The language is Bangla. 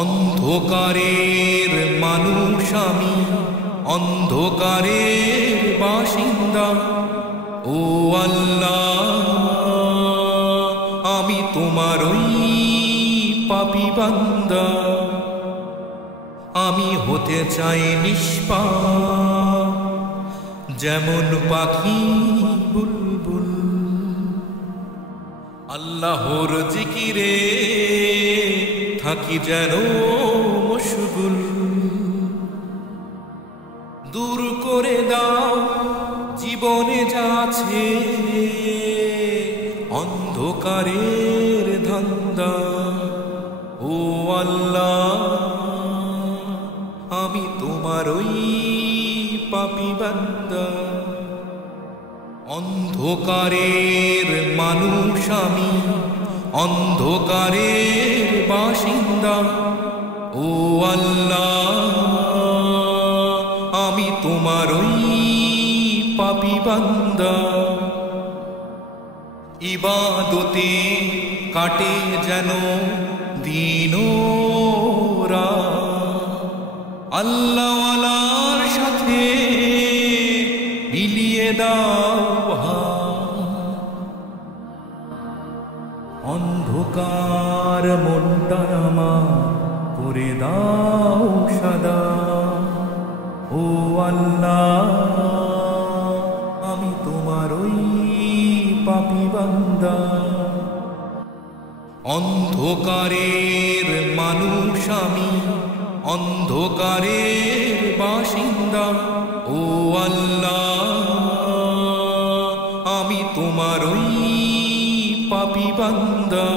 অন্ধকারের মানুষ আমি, অন্ধকারের বাসিন্দা। ও আল্লাহ, আমি তোমারই পাপী বান্দা। আমি হতে চাই নিষ্পাপ, যেমন পাখি বুলবুল। আল্লাহর জিকিরে থাকি যেন মশগুল। দূর করে দাও জীবনে যাচ্ছে অন্ধকারের ধান্দা। ও আল্লাহ, আমি তোমারই পাপী বান্দা। অন্ধকারের মানুষ আমি, অন্ধকারের বাসিন্দা। ও আল্লাহ, আমি তোমারই পাপী বান্দা। ইবাদতে কাটে যেন দিন রাত, আল্লাহওয়ালার সাথে মিলিয়ে দাও হাত। অন্ধকার মনটা আমার করে দাও সাদা। ও আল্লাহ, আমি তোমারই পাপী বান্দা। অন্ধকারের মানুষ আমি, অন্ধকারের বাসিন্দা। ও আল্লাহ, আমি তোমারই পাপী বান্দা।